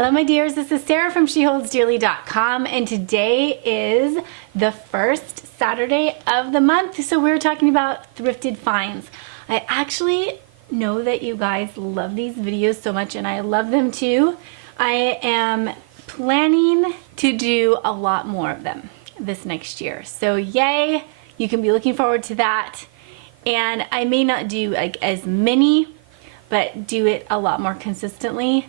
Hello my dears, this is Sarah from SheHoldsDearly.com, and today is the first Saturday of the month, so we're talking about thrifted finds. I actually know that you guys love these videos so much, and I love them too. I am planning to do a lot more of them this next year, so yay, you can be looking forward to that. And I may not do like as many, but do it a lot more consistently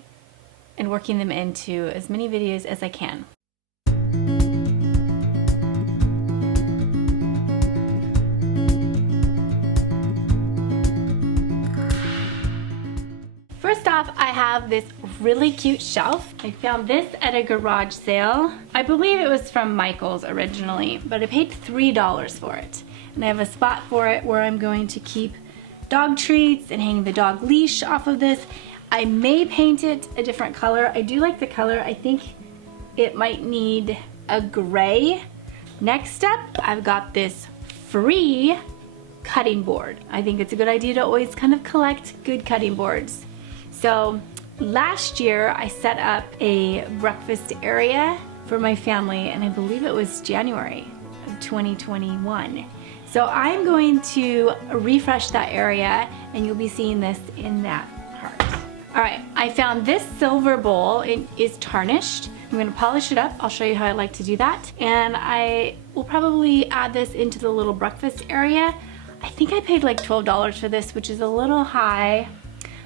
and working them into as many videos as I can. First off, I have this really cute shelf. I found this at a garage sale. I believe it was from Michael's originally, but I paid $3 for it. And I have a spot for it where I'm going to keep dog treats and hang the dog leash off of this. I may paint it a different color. I do like the color. I think it might need a gray. Next up, I've got this free cutting board. I think it's a good idea to always kind of collect good cutting boards. So last year I set up a breakfast area for my family, and I believe it was January of 2021. So I'm going to refresh that area, and you'll be seeing this in that part. All right, I found this silver bowl. It is tarnished. I'm gonna polish it up. I'll show you how I like to do that. And I will probably add this into the little breakfast area. I think I paid like $12 for this, which is a little high.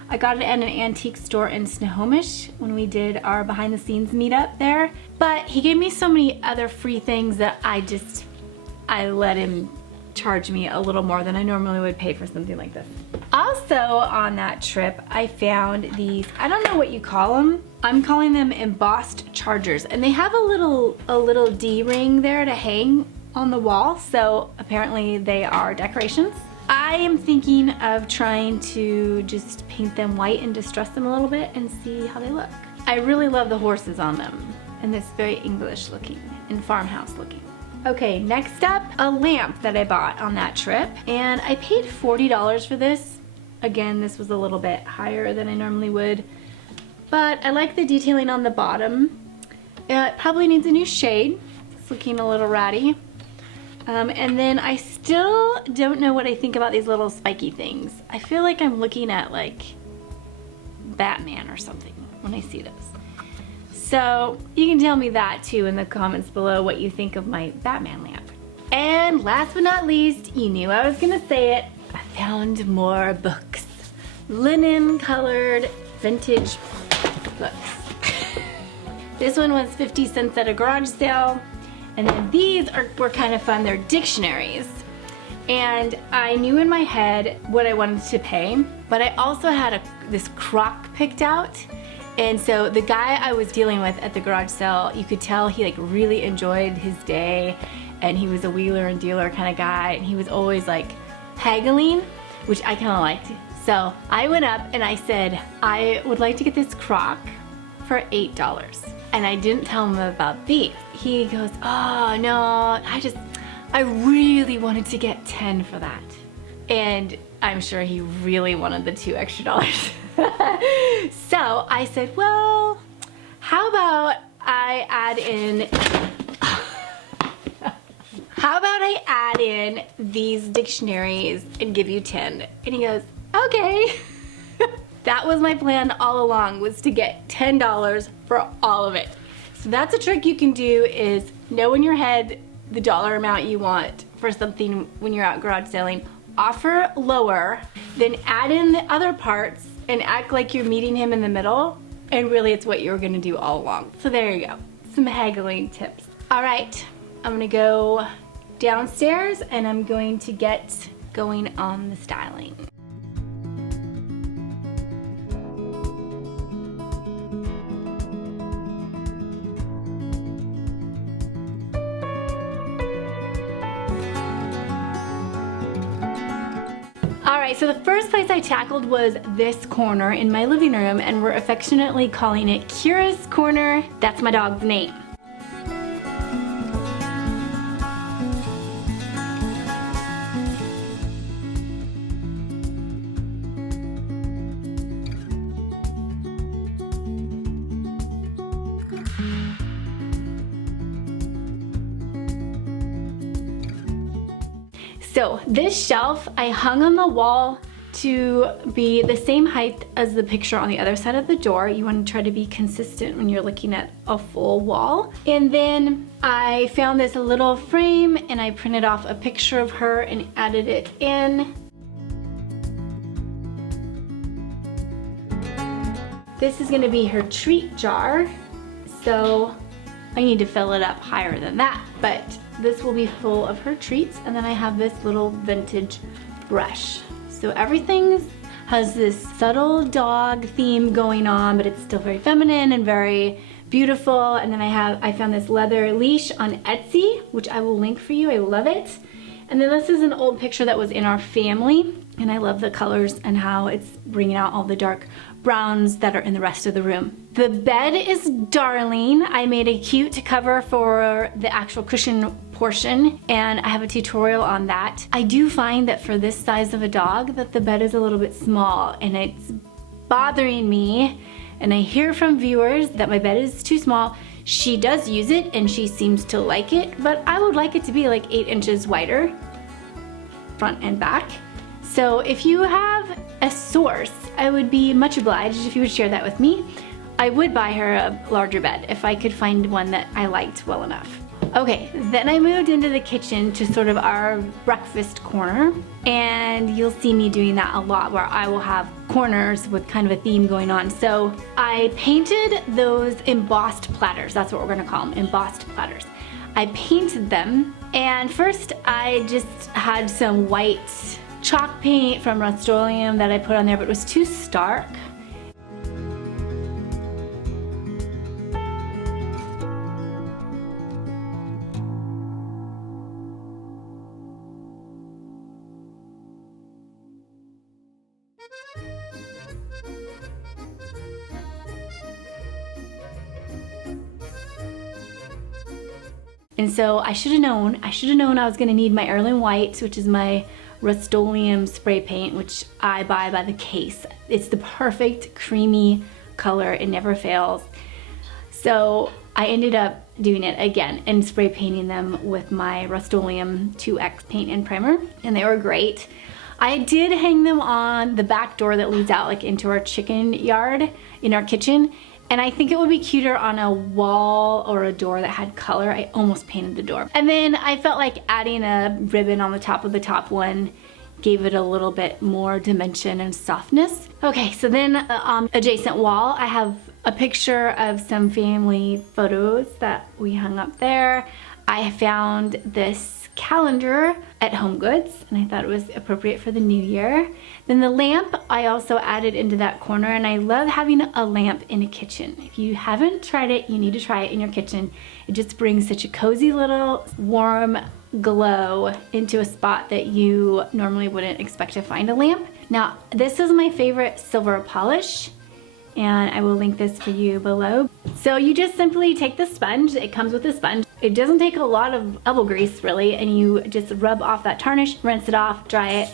I got it at an antique store in Snohomish when we did our behind the scenes meetup there. But he gave me so many other free things that I let him charge me a little more than I normally would pay for something like this. Also on that trip, I found these, I don't know what you call them. I'm calling them embossed chargers, and they have a little D-ring there to hang on the wall, so apparently they are decorations. I am thinking of trying to just paint them white and distress them a little bit and see how they look. I really love the horses on them, and it's very English looking and farmhouse looking. Okay, next up, a lamp that I bought on that trip, and I paid $40 for this. Again, this was a little bit higher than I normally would, but I like the detailing on the bottom. It probably needs a new shade. It's looking a little ratty. And then I still don't know what I think about these little spiky things. I feel like I'm looking at like Batman or something when I see this. So you can tell me that too in the comments below, what you think of my Batman lamp. And last but not least, you knew I was gonna say it, I found more books. Linen colored vintage books. This one was 50 cents at a garage sale. And then these were kind of fun. They're dictionaries. And I knew in my head what I wanted to pay, but I also had this crock picked out. And so the guy I was dealing with at the garage sale, you could tell he like really enjoyed his day, and he was a wheeler and dealer kind of guy, and he was always like haggling, which I kind of liked. So I went up and I said, I would like to get this crock for $8. And I didn't tell him about these. He goes, oh no, I really wanted to get 10 for that. And I'm sure he really wanted the $2 extra. So I said, well, how about I add in these dictionaries and give you 10? And he goes, okay. That was my plan all along, was to get $10 for all of it. So that's a trick you can do, is know in your head the dollar amount you want for something when you're out garage selling. Offer lower, then add in the other parts and act like you're meeting him in the middle, and really it's what you were gonna do all along. So there you go, some haggling tips. All right, I'm gonna go downstairs and I'm going to get going on the styling. Alright, so the first place I tackled was this corner in my living room, and we're affectionately calling it Kira's Corner. That's my dog's name. So this shelf I hung on the wall to be the same height as the picture on the other side of the door. You want to try to be consistent when you're looking at a full wall. And then I found this little frame and I printed off a picture of her and added it in. This is gonna be her treat jar. So I need to fill it up higher than that, but this will be full of her treats. And then I have this little vintage brush. So everything has this subtle dog theme going on, but it's still very feminine and very beautiful. And then I found this leather leash on Etsy, which I will link for you. I love it. And then this is an old picture that was in our family. And I love the colors and how it's bringing out all the dark browns that are in the rest of the room. The bed is darling. I made a cute cover for the actual cushion portion and I have a tutorial on that. I do find that for this size of a dog that the bed is a little bit small and it's bothering me, and I hear from viewers that my bed is too small. She does use it and she seems to like it, but I would like it to be like 8 inches wider, front and back. So if you have a source, I would be much obliged if you would share that with me. I would buy her a larger bed if I could find one that I liked well enough. Okay, then I moved into the kitchen to sort of our breakfast corner, and you'll see me doing that a lot where I will have corners with kind of a theme going on. So I painted those embossed platters. That's what we're gonna call them, embossed platters. I painted them, and first I just had some white chalk paint from Rust-Oleum that I put on there, but it was too stark. And so I should have known I was gonna need my Heirloom White, which is my Rust-Oleum spray paint, which I buy by the case. It's the perfect creamy color, it never fails. So I ended up doing it again and spray painting them with my Rust-Oleum 2X paint and primer, and they were great. I did hang them on the back door that leads out like into our chicken yard in our kitchen, and I think it would be cuter on a wall or a door that had color. I almost painted the door. And then I felt like adding a ribbon on the top of the top one gave it a little bit more dimension and softness. Okay, so then adjacent wall, I have a picture of some family photos that we hung up there. I found this calendar at HomeGoods and I thought it was appropriate for the new year. Then the lamp I also added into that corner, and I love having a lamp in a kitchen. If you haven't tried it, you need to try it in your kitchen. It just brings such a cozy little warm glow into a spot that you normally wouldn't expect to find a lamp. Now this is my favorite silver polish, and I will link this for you below. So you just simply take the sponge, it comes with a sponge. It doesn't take a lot of elbow grease really, and you just rub off that tarnish, rinse it off, dry it,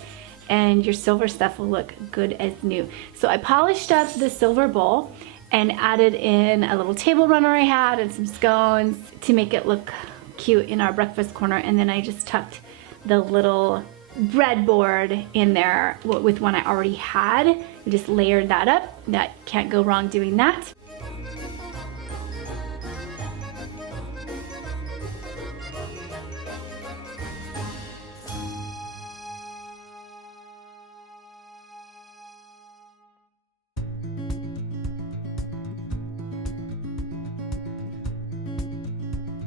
and your silver stuff will look good as new. So I polished up the silver bowl and added in a little table runner I had and some scones to make it look cute in our breakfast corner, and then I just tucked the little breadboard in there with one I already had. I just layered that up. That can't go wrong doing that.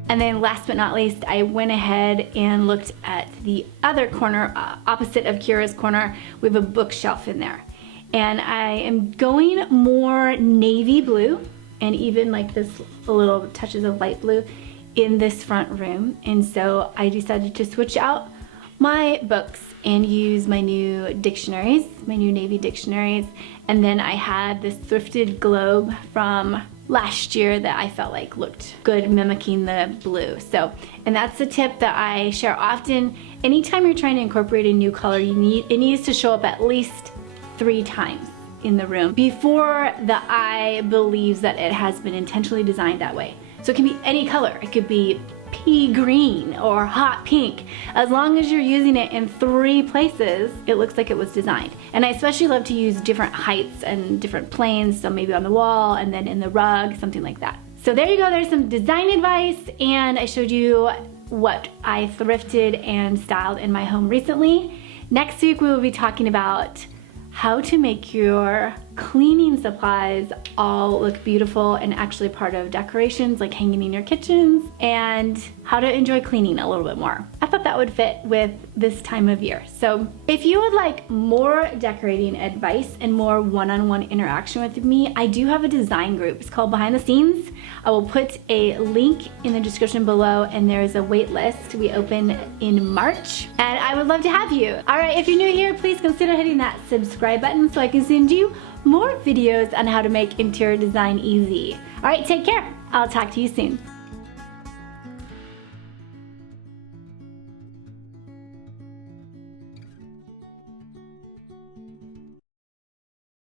And then last but not least, I went ahead and looked at the other corner, opposite of Kira's corner. We have a bookshelf in there. And I am going more navy blue and even like this little touches of light blue in this front room. And so I decided to switch out my books and use my new dictionaries, my new navy dictionaries. And then I had this thrifted globe from last year that I felt like looked good mimicking the blue. So, and that's a tip that I share often. Anytime you're trying to incorporate a new color, it needs to show up at least 3 times in the room before the eye believes that it has been intentionally designed that way. So it can be any color. It could be pea green or hot pink. As long as you're using it in 3 places, it looks like it was designed. And I especially love to use different heights and different planes, so maybe on the wall and then in the rug, something like that. So there you go, there's some design advice, and I showed you what I thrifted and styled in my home recently. Next week we will be talking about how to make your cleaning supplies all look beautiful and actually part of decorations, like hanging in your kitchens, and how to enjoy cleaning a little bit more. I thought that would fit with this time of year. So if you would like more decorating advice and more one-on-one interaction with me, I do have a design group. It's called Behind the Scenes. I will put a link in the description below, and there's a wait list. We open in March, and I would love to have you. All right, if you're new here, please consider hitting that subscribe button so I can send you more videos on how to make interior design easy. All right, take care. I'll talk to you soon.